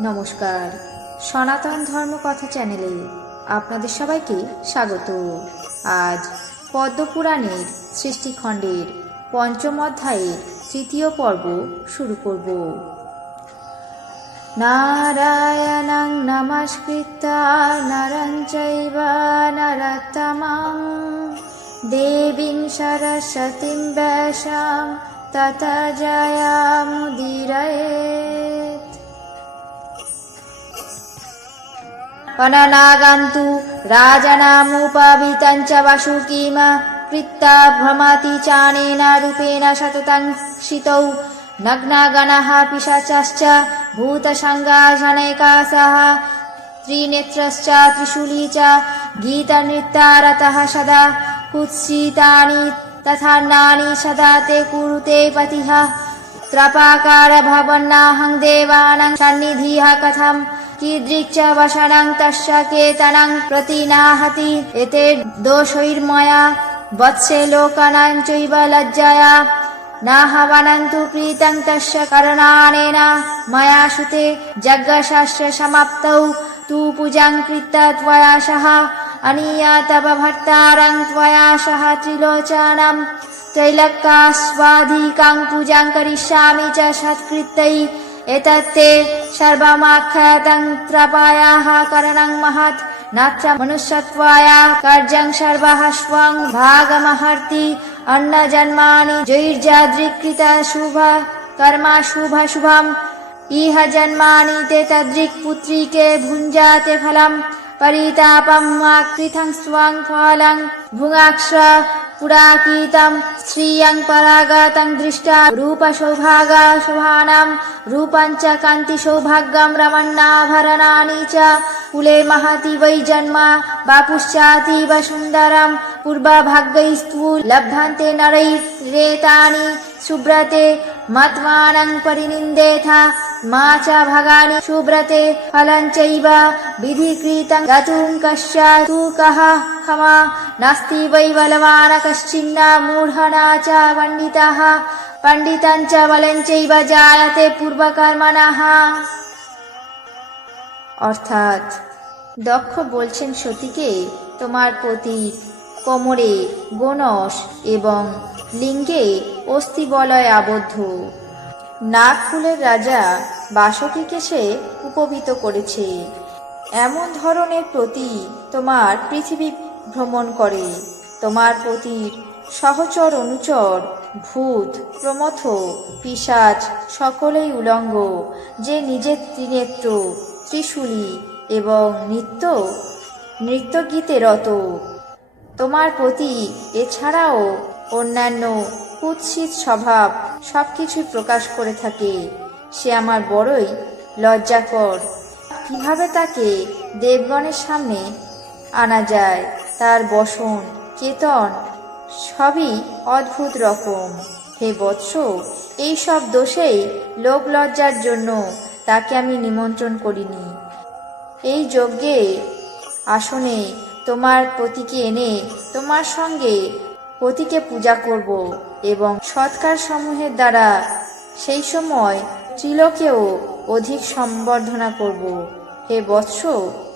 নমস্কার। সনাতন ধর্ম কথা চ্যানেলে আপনাদের সবাইকে স্বাগত। আজ পদ্মপুরাণের সৃষ্টিখণ্ডের পঞ্চম অধ্যায়ের তৃতীয় পর্ব শুরু করব। নারায়ণং নমস্কৃত্য নরং চৈব নরোত্তমং। দেবীং সরস্বতীং ব্যাসাং তত জয়ামুদীরয়েत् अननागन्तु राजनामुपवितं च वसुकीम कृत्ता भ्रमति चानेन रूपेण सततं क्षितौ नग्नगणः पिशाचश्च भूतसङ्गाशनैकासः त्रिनेत्रश्च त्रिशूली च गीतनृत्यारतः सदा कुत्सितानि तथान्नानि सदा ते कुरुते पतिः त्रपाकार भवन्नाहं देवानां सन्निधिः कथम् कीदृक् वशनं तस्य केतनं प्रतिनाहति एते दोषैर्मया वत्से लोकानां चैव लज्जया नाहवनन्तु प्रीतं तस्य करणानेन मया श्रुते यज्ञशास्त्र समाप्तौ तु पूजां कृत्वा त्वया सह अनीया तव भर्तारं त्वया सह त्रिलोचनम् त्रैलक्कास्वाधिकां पूजां करिष्यामि च सत्कृत्यै एतत्ते सर्वमाख्यातं त्रपायाः करणं महत् नात्र मनुष्यत्वाया कार्यं सर्वः स्वं भागमहर्ति अन्नजन्मानि जैर्जादृक्कृत शुभ कर्म शुभ शुभम् इह जन्मानि ते तदृक् पुत्रीके भुञ्जाते फलम् परितापं मा कृतं स्वं फलं भुङ्क्ष पुराकीतं श्रियं परागतं दृष्टा रूपसौभाग शोभानां रूपं च कान्तिसौभाग्यं रमन्नाभरणानि च कुले महति वै जन्म बापुश्चातीव सुन्दरं पूर्वभाग्यैस्तु लभ्यन्ते नरैरेतानि सुब्रते मत्मानं परिनिन्देथ मा च भगानि सुब्रते फलं चैव विधिकृतं गतुं कश्च तु कः क्षमा नास्ति वै बलवान् कश्चिन्न मूढना च पण्डितः पण्डितं च बलं चैव जायते পূর্বকর্মণः অর্থাৎ দক্ষ বলছেন সতীকে তোমার পতির কোমরে গোনস এবং লিঙ্গে অস্থিবলয় আবদ্ধ নাগ ফুলের রাজা বাসকিকে সে উপবিত করেছে। এমন ধরনের প্রতি তোমার পৃথিবী ভ্রমণ করে। তোমার পতির সহচর অনুচর, ভূত, প্রমথ পিসাচ সকলেই উলঙ্গ, যে নিজের ত্রিনেত্র, ত্রিশূলী এবং নৃত্য নৃত্যগীতে রত। তোমার প্রতি এছাড়াও অন্যান্য কুৎসিত স্বভাব সবকিছু প্রকাশ করে থাকে। সে আমার বড়ই লজ্জাকর কীভাবে তাকে দেবগণের সামনে আনা যায়, তার বসন, কেতন, সবই অদ্ভুত রকম। হে বৎস, এই সব দোষেই লোভ লজ্জার জন্য তাকে আমি নিমন্ত্রণ করিনি। এই যজ্ঞে আসনে তোমার পতিকে এনে তোমার সঙ্গে পতিকে পূজা করব এবং সৎকার সমূহের দ্বারা সেই সময় ত্রিলোকেও অধিক সম্বর্ধনা করব। হে বৎস,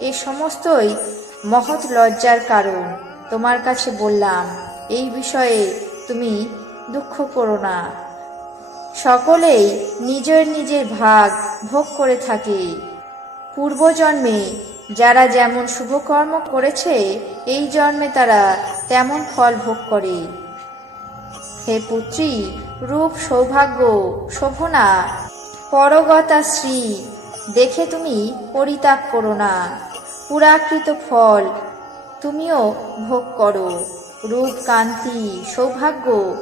এ সমস্তই মহৎ লজ্জার কারণ, তোমার কাছে বললাম, এই বিষয়ে তুমি দুঃখ করো না। সকলেই নিজের নিজের ভাগ ভোগ করে থাকে। পূর্বজন্মে যারা যেমন শুভকর্ম করেছে, এই জন্মে তারা তেমন ফল ভোগ করে। হে পুত্রী, রূপ সৌভাগ্য শোভনা পরগতা শ্রী, দেখে তুমি পরিতাপ করো না। পুরাকৃত ফল তুমিও ভোগ করো। রূপ কান্তি সৌভাগ্য,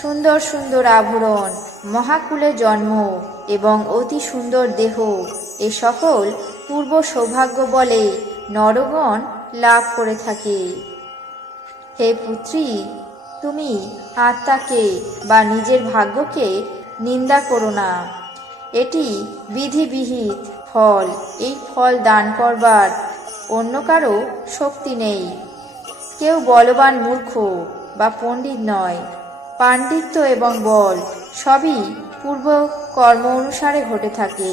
সুন্দর সুন্দর আভরণ, মহাকুলে জন্ম এবং অতি সুন্দর দেহ, এ সকল পূর্ব সৌভাগ্য বলে নরগণ লাভ করে থাকে। হে পুত্রী, তুমি আত্মাকে বা নিজের ভাগ্যকে নিন্দা করো না। এটি বিধিবিহিত ফল। এই ফল দান করবার অন্য কারও শক্তি নেই। কেউ বলবান মূর্খ বা পণ্ডিত নয়। পাণ্ডিত্য এবং বল সবই পূর্ব কর্ম অনুসারে ঘটে থাকে।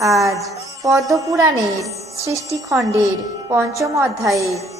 আজ পদ্মপুরাণের সৃষ্টিখণ্ডের পঞ্চম অধ্যায়ের